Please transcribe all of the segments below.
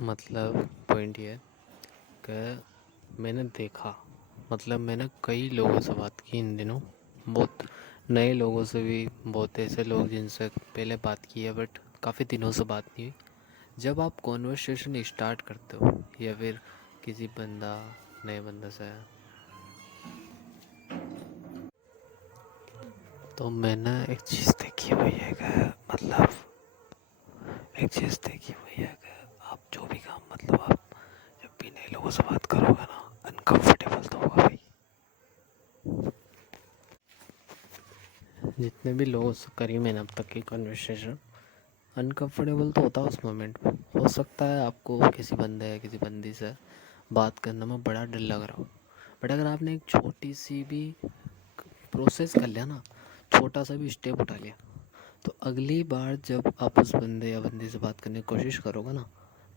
मतलब पॉइंट ये है कि मैंने देखा, मतलब मैंने कई लोगों से बात की इन दिनों, बहुत नए लोगों से भी, बहुत ऐसे लोग जिनसे पहले बात की है बट काफ़ी दिनों से बात नहीं हुई। जब आप कॉन्वर्सेशन स्टार्ट करते हो या फिर किसी नए बंदे से, तो मैंने एक चीज़ देखी हुई है कि मतलब एक चीज़ देखी हुई है कि आप जो भी काम, मतलब आप जब भी नए लोगों से बात करोगे ना, अनकंफर्टेबल तो होगा भाई। जितने भी लोगों से करी मैंने अब तक की कन्वर्सेशन, अनकंफर्टेबल तो होता है उस मोमेंट में। हो सकता है आपको किसी बंदे या किसी बंदी से बात करने में बड़ा डर लग रहा हो, बट अगर आपने एक छोटी सी भी प्रोसेस कर लिया ना, छोटा सा भी स्टेप उठा लिया, तो अगली बार जब आप उस बंदे या बंदी से बात करने की कोशिश करोगे ना,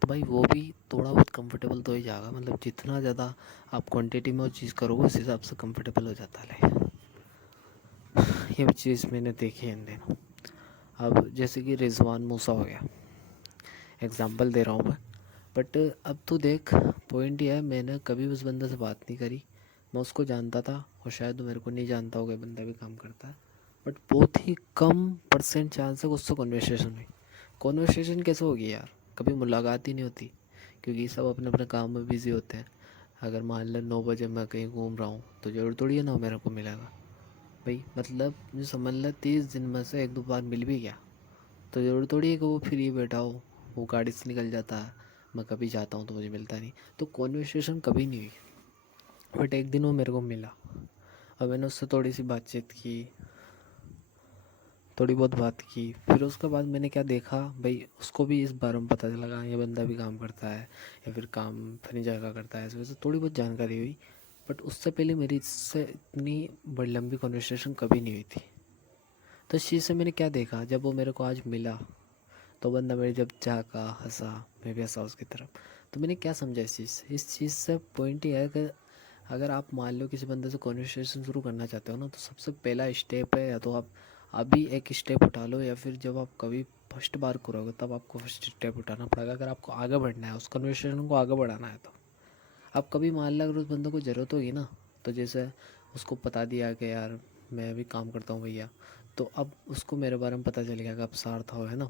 तो भाई वो भी थोड़ा बहुत कंफर्टेबल तो ही जाएगा। मतलब जितना ज़्यादा आप क्वांटिटी में वो चीज़ करोगे उस हिसाब से कंफर्टेबल हो जाता है। ये भी चीज़ मैंने देखी है इन दिनों। अब जैसे कि रिजवान मूसा हो गया, एग्जांपल दे रहा हूँ मैं, बट अब तो देख, पॉइंट ये है, मैंने कभी उस बंदे से बात नहीं करी। मैं उसको जानता था और शायद वो मेरे को नहीं जानता होगा, बंदा भी काम करता है, बट बहुत ही कम परसेंट चांस है कि उससे कॉन्वर्सेशन हुई। कॉन्वर्सेशन कैसे होगी यार, कभी मुलाकात ही नहीं होती, क्योंकि सब अपने अपने काम में बिज़ी होते हैं। अगर मान लो 9 बजे मैं कहीं घूम रहा हूँ तो जरूर थोड़ी है ना मेरे को मिलेगा भाई। मतलब जो समझ लो 30 दिन में से 1-2 बार मिल भी गया तो ज़रूर थोड़ी है कि वो फ्री बैठा हो, वो गाड़ी से निकल जाता है, मैं कभी जाता हूँ तो मुझे मिलता नहीं। तो कॉन्वर्सेशन कभी नहीं हुई, बट एक दिन वो मेरे को मिला और मैंने उससे थोड़ी सी बातचीत की, थोड़ी बहुत बात की। फिर उसके बाद मैंने क्या देखा भाई, उसको भी इस बारे में पता लगा ये बंदा भी काम करता है या फिर काम फर्नीचर का करता है, इस वजह से थोड़ी बहुत जानकारी हुई। बट उससे पहले मेरी इससे इतनी बड़ी लंबी कॉन्वर्सेशन कभी नहीं हुई थी। तो इस चीज़ से मैंने क्या देखा, जब वो मेरे को आज मिला तो बंदा मेरे जब झाँका, हंसा, मैं भी हंसा उसकी तरफ, तो मैंने क्या समझा इस चीज़ से पॉइंट ये है कि अगर आप मान लो किसी बंदे से कॉन्वर्सेशन शुरू करना चाहते हो ना, तो सबसे पहला स्टेप है, या तो आप अभी एक स्टेप उठा लो, या फिर जब आप कभी फर्स्ट बार करोगे तब आपको फर्स्ट स्टेप उठाना पड़ेगा। अगर आपको आगे बढ़ना है, उस कन्वर्सेशन को आगे बढ़ाना है, तो आप कभी मान लो अगर उस बंदे को ज़रूरत होगी ना, तो जैसे उसको बता दिया कि यार मैं भी काम करता हूँ भैया, तो अब उसको मेरे बारे में पता चल गया कि अब सार्थ हो, है ना।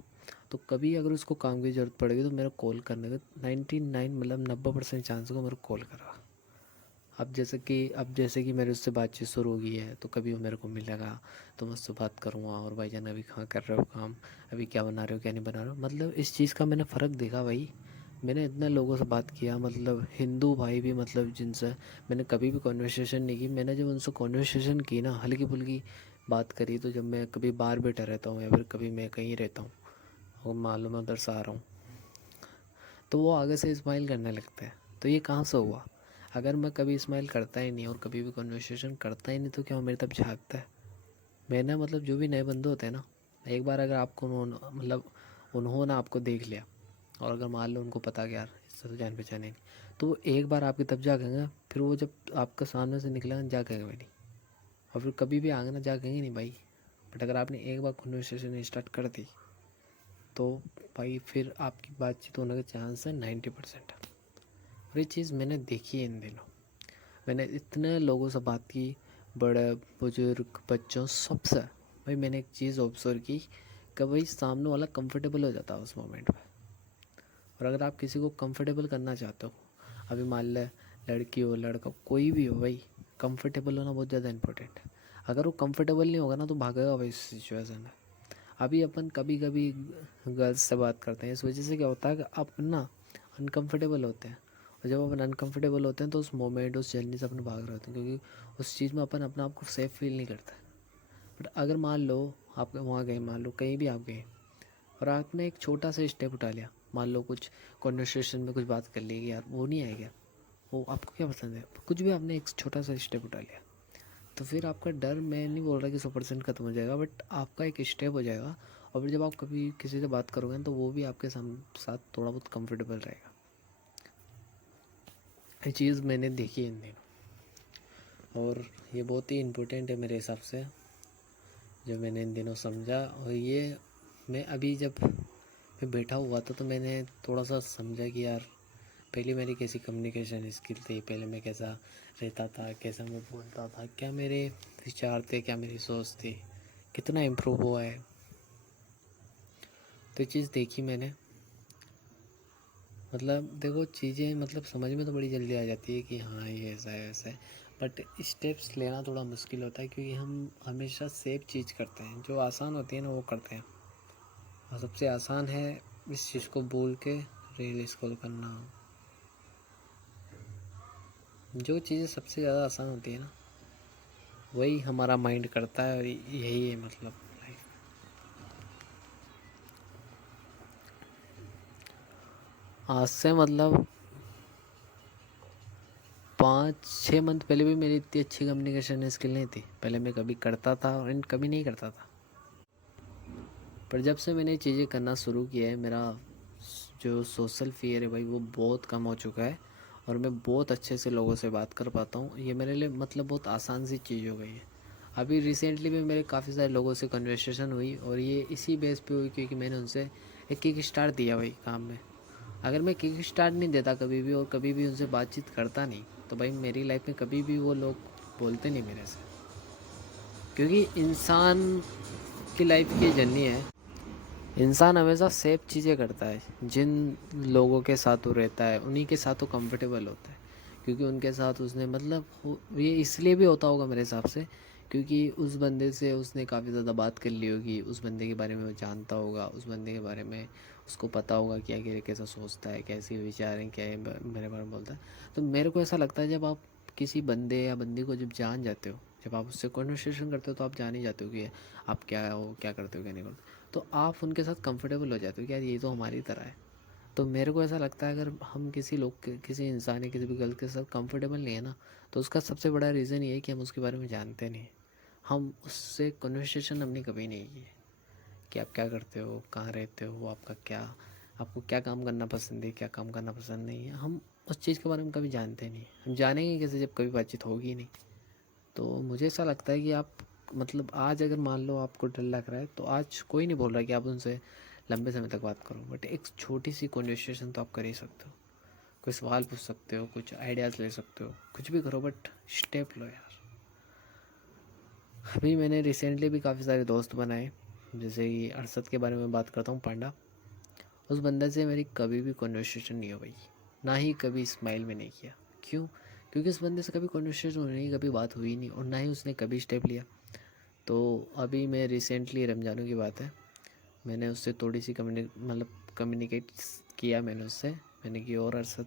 तो कभी अगर उसको काम की ज़रूरत पड़ेगी तो मेरे कॉल करने का 99 मतलब 90% चांस होगा मेरे को कॉल करेगा। अब जैसे कि मेरे उससे बातचीत शुरू हो गई है, तो कभी वो मेरे को मिलेगा तो मैं उससे बात करूँगा, और भाईजान अभी कहाँ कर रहे हो काम, अभी क्या बना रहे हो क्या नहीं बना रहे हो। मतलब इस चीज़ का मैंने फ़र्क देखा भाई। मैंने इतने लोगों से बात किया, मतलब हिंदू भाई भी, मतलब जिनसे मैंने कभी भी कॉन्वर्सेशन नहीं की, मैंने जब उनसे कॉन्वर्सेशन की ना, हल्की फुल्की बात करी, तो जब मैं कभी बाहर बैठा रहता हूँ या फिर कभी मैं कहीं रहता हूँ और मालूम है उधर से आ रहा हूँ, तो वो आगे से स्माइल करने लगते हैं। तो ये कहाँ से हुआ? अगर मैं कभी स्माइल करता ही नहीं और कभी भी कन्वर्सेशन करता ही नहीं, तो क्या वो मेरी तरफ झाँकता है? मैंने मतलब जो भी नए बंदे होते हैं ना, एक बार अगर आपको उन्होंने आपको देख लिया, और अगर मान लो उनको पता कि यार इससे तो जान पहचान है नहीं, तो वो एक बार आपकी तरफ झाँकेंगे, फिर वो जब आपके सामने से निकलेंगे झाँकेंगे भी नहीं, और फिर कभी भी आगे ना झाँकेंगे नहीं भाई। बट अगर आपने एक बार कन्वर्सेशन स्टार्ट कर दी, तो भाई फिर आपकी बातचीत होने के चांस है 90%। और ये चीज़ मैंने देखी है इन दिनों। मैंने इतने लोगों से बात की, बड़े बुजुर्ग बच्चों सबसे। भाई मैंने एक चीज़ ऑब्जर्व की कि भाई सामने वाला कंफर्टेबल हो जाता है उस मोमेंट में। और अगर आप किसी को कंफर्टेबल करना चाहते हो, अभी मान ले लड़की हो लड़का कोई भी हो भाई, कंफर्टेबल होना बहुत ज़्यादा इंपॉर्टेंट है। अगर वो कंफर्टेबल नहीं होगा ना, तो भागेगा भाई इस सिचुएशन में। अभी अपन कभी कभी गर्ल्स से बात करते हैं, इस वजह से क्या होता है कि अपन ना अनकंफर्टेबल होते हैं, और जब अपन अनकंफर्टेबल होते हैं तो उस मोमेंट उस जर्नी से अपन भाग रहे होते हैं, क्योंकि उस चीज़ में अपन अपने आप को सेफ फील नहीं करते। बट अगर मान लो आप वहाँ गए, मान लो कहीं भी आप गए और आपने एक छोटा सा स्टेप उठा लिया, मान लो कुछ कॉन्वर्सेशन में कुछ बात कर ली कि यार वो नहीं आएगा, वो आपको क्या पसंद है, कुछ भी आपने एक छोटा सा स्टेप उठा लिया, तो फिर आपका डर, मैं नहीं बोल रहा कि 100% ख़त्म हो जाएगा, बट आपका एक स्टेप हो जाएगा। और फिर जब आप कभी किसी से बात करोगे ना, तो वो भी आपके साथ थोड़ा बहुत कंफर्टेबल रहेगा। ये चीज़ मैंने देखी है इन दिनों, और ये बहुत ही इम्पोर्टेंट है मेरे हिसाब से, जो मैंने इन दिनों समझा। और ये मैं अभी जब मैं बैठा हुआ था तो मैंने थोड़ा सा समझा कि यार पहले मेरी कैसी कम्युनिकेशन स्किल थी, पहले मैं कैसा रहता था, कैसा मैं बोलता था, क्या मेरे विचार थे, क्या मेरी सोच थी, कितना इम्प्रूव हुआ है। तो ये चीज़ देखी मैंने। मतलब देखो चीज़ें मतलब समझ में तो बड़ी जल्दी आ जाती है कि हाँ ये ऐसा है वैसा है, बट स्टेप्स लेना थोड़ा मुश्किल होता है क्योंकि हम हमेशा सेफ चीज़ करते हैं, जो आसान होती है ना वो करते हैं। और सबसे आसान है इस चीज़ को बोल के रील स्क्रॉल करना। जो चीज़ें सबसे ज़्यादा आसान होती है ना वही हमारा माइंड करता है, और यही है मतलब लाइफ। आज से मतलब 5-6 मंथ पहले भी मेरी इतनी अच्छी कम्युनिकेशन स्किल नहीं थी। पहले मैं कभी करता था और कभी नहीं करता था, पर जब से मैंने चीज़ें करना शुरू किया है मेरा जो सोशल फियर है भाई वो बहुत कम हो चुका है, और मैं बहुत अच्छे से लोगों से बात कर पाता हूँ। ये मेरे लिए मतलब बहुत आसान सी चीज़ हो गई है। अभी रिसेंटली भी मेरे काफ़ी सारे लोगों से कन्वर्सेशन हुई, और ये इसी बेस पे हुई क्योंकि मैंने उनसे एक किक स्टार्ट दिया भाई काम में। अगर मैं किक स्टार्ट नहीं देता कभी भी और कभी भी उनसे बातचीत करता नहीं, तो भाई मेरी लाइफ में कभी भी वो लोग बोलते नहीं मेरे से। क्योंकि इंसान की लाइफ की जर्नी है, इंसान हमेशा सेफ चीज़ें करता है। जिन लोगों के साथ वो रहता है उन्हीं के साथ वो कंफर्टेबल होता है, क्योंकि उनके साथ उसने मतलब ये इसलिए भी होता होगा मेरे हिसाब से क्योंकि उस बंदे से उसने काफ़ी ज़्यादा बात कर ली होगी, उस बंदे के बारे में वो जानता होगा, उस बंदे के बारे में उसको पता होगा क्या क्या कैसा सोचता है, कैसे विचार हैं, क्या है मेरे बारे में बोलता है। तो मेरे को ऐसा लगता है जब आप किसी बंदे या बंदी को जब जान जाते हो, जब आप उससे कन्वर्सेशन करते हो तो आप जान ही जाते हो कि आप क्या हो, क्या करते हो, क्या नहीं करते। तो आप उनके साथ कंफर्टेबल हो जाते हो कि यार ये तो हमारी तरह है। तो मेरे को ऐसा लगता है अगर हम किसी लोग के किसी इंसान या किसी भी गर्ल के साथ कंफर्टेबल नहीं है ना, तो उसका सबसे बड़ा रीज़न ये है कि हम उसके बारे में जानते नहीं। हम उससे कन्वर्सेशन हमने कभी नहीं की है कि आप क्या करते हो, कहाँ रहते हो, आपका क्या, आपको क्या काम करना पसंद है, क्या काम करना पसंद नहीं है। हम उस चीज़ के बारे में कभी जानते नहीं। हम जानेंगे कैसे जब कभी बातचीत होगी नहीं। तो मुझे ऐसा लगता है कि आप मतलब आज अगर मान लो आपको डर लग रहा है तो आज कोई नहीं बोल रहा कि आप उनसे लंबे समय तक बात करो, बट एक छोटी सी कन्वर्सेशन तो आप कर ही सकते हो। कोई सवाल पूछ सकते हो, कुछ आइडियाज़ ले सकते हो, कुछ भी करो, बट स्टेप लो यार। अभी मैंने रिसेंटली भी काफ़ी सारे दोस्त बनाए, जैसे कि अरशद के बारे में बात करता हूँ, पांडा। उस बंदे से मेरी कभी भी कन्वर्सेशन नहीं हो पाई, ना ही कभी स्माइल में नहीं किया। क्यों? क्योंकि उस बंदे से कभी कन्वर्सेशन हुई नहीं, कभी बात हुई नहीं, और ना ही उसने कभी स्टेप लिया। तो अभी मैं रिसेंटली रमज़ानों की बात है, मैंने उससे थोड़ी सी कम्युनिकेट किया मैंने उससे। मैंने कि और अरशद,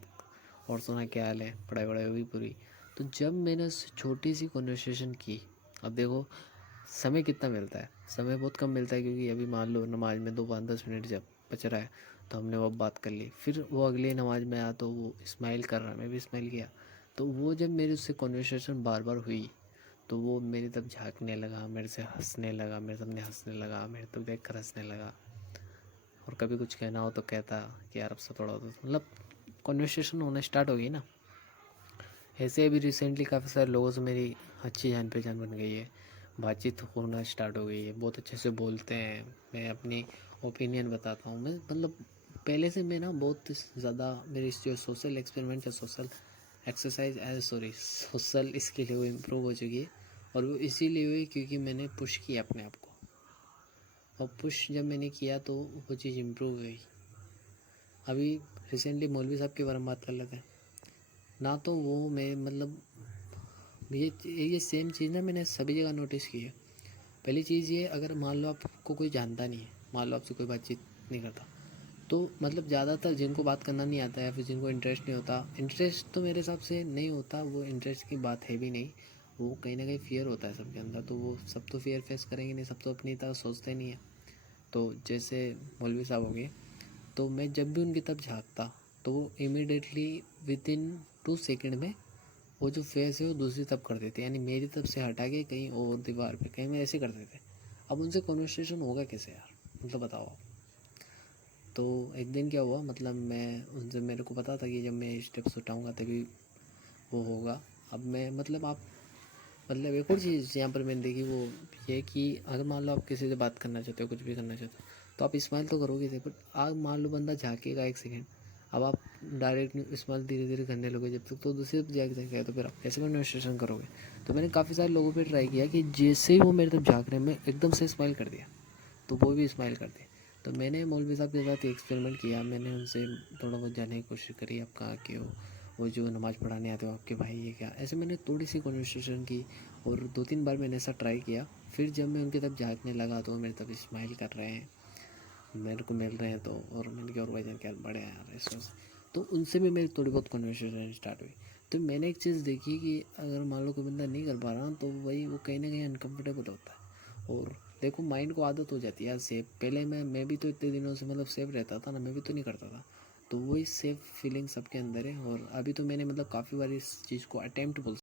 और सुना क्या हाल है, पढ़ाई वढ़ाई हुई पूरी। तो जब मैंने उससे छोटी सी कन्वर्सेशन की, अब देखो समय कितना मिलता है, समय बहुत कम मिलता है क्योंकि अभी मान लो नमाज में 2-5-10 मिनट जब बच रहा है तो हमने वो बात कर ली, फिर वो अगली नमाज में आया तो वो स्माइल कर रहा, मैं भी स्माइल किया। तो वो जब मेरी उससे कन्वर्सेशन बार बार हुई तो वो मेरी तरफ झांकने लगा, मेरे से हंसने लगा, मेरे सामने हंसने लगा, मेरे तरफ देख कर हंसने लगा। और कभी कुछ कहना हो तो कहता कि यार अब से थोड़ा होता, मतलब कन्वर्सेशन होना स्टार्ट हो गई ना। ऐसे अभी रिसेंटली काफ़ी सारे लोगों से मेरी अच्छी जान पहचान बन गई है, बातचीत होना स्टार्ट हो गई है, बहुत अच्छे से बोलते हैं, मैं अपनी ओपिनियन बताता हूँ। मैं मतलब पहले से मैं ना बहुत ज़्यादा मेरी जो सोशल एक्सपेरिमेंट या social exercise sorry social skill है वो इम्प्रूव हो चुकी है। और वो इसीलिए हुई क्योंकि मैंने पुश किया अपने आप को, और पुश जब मैंने किया तो वो चीज़ इम्प्रूव हुई। अभी रिसेंटली मौलवी साहब के बारे में बात कर लेते हैं ना, तो वो मैं मतलब ये सेम चीज़ ना मैंने सभी जगह नोटिस की है। पहली चीज़ ये, अगर मान लो आपको कोई जानता नहीं है, मान लो आपसे कोई बातचीत नहीं करता, तो मतलब ज़्यादातर जिनको बात करना नहीं आता है या फिर जिनको इंटरेस्ट नहीं होता, इंटरेस्ट तो मेरे हिसाब से नहीं होता, वो इंटरेस्ट की बात है भी नहीं, वो कहीं ना कहीं फियर होता है सबके अंदर। तो वो सब तो फियर फेस करेंगे नहीं, सब तो अपनी तरह सोचते नहीं है। तो जैसे मौलवी साहब हो गए, तो मैं जब भी उनकी तरफ झाँकता तो वो इमिडिएटली विद इन 2 सेकेंड में वो जो फेस है वो दूसरी तरफ कर देते, यानी मेरी तरफ से हटा के कहीं और दीवार पे कहीं मैं ऐसे कर देते। अब उनसे कन्वर्सेशन होगा कैसे यार, मतलब बताओ आप। तो एक दिन क्या हुआ, मतलब मैं उनसे, मेरे को पता था कि जब मैं स्टेप्स उठाऊँगा तभी वो होगा। अब मैं मतलब आप मतलब एक और चीज़ यहाँ पर मैंने देखी वो ये कि अगर मान लो आप किसी से बात करना चाहते हो, कुछ भी करना चाहते हो, तो आप स्माइल तो करोगे थे, बट आप मान लो बंदा झाँकेगा 1 सेकंड, अब आप डायरेक्ट स्माइल धीरे-धीरे करने लगोगे जब तक, तो दूसरी तरफ झाँकेगा तो फिर आप कैसे कन्वर्सेशन करोगे? तो मैंने काफ़ी सारे लोगों पे ट्राई किया कि जैसे ही वो मेरी तरफ झाँक रहे हैं, मैं एकदम से स्माइल कर दिया, तो वो भी स्माइल कर दिए। तो मैंने मौलवी साहब के साथ एक्सपेरिमेंट किया, मैंने उनसे थोड़ा बहुत जानने की कोशिश करी, आप कहाँ के हो? वो जो नमाज़ पढ़ाने आते हो आपके भाई ये क्या? ऐसे मैंने थोड़ी सी कन्वर्सेशन की और 2-3 बार मैंने ऐसा ट्राई किया। फिर जब मैं उनकी तरफ झाँकने लगा तो वो मेरी तरफ स्माइल कर रहे हैं, मेरे को मिल रहे हैं, तो और मैंने कहा और भाईजान क्या बड़े हैं यार ऐसे वैसे। तो उनसे भी मेरी थोड़ी बहुत कन्वर्सेशन स्टार्ट हुई। तो मैंने एक चीज़ देखी कि अगर मान लो कोई बंदा नहीं कर पा रहा तो वही वो कहीं ना कहीं अनकम्फर्टेबल होता है। और देखो माइंड को आदत हो जाती है यार सेफ, पहले मैं भी तो इतने दिनों से मतलब सेफ रहता था ना, मैं भी तो नहीं करता था। तो वही सेफ फीलिंग सबके अंदर है, और अभी तो मैंने मतलब काफ़ी बार इस चीज़ को अटेम्प्ट बोल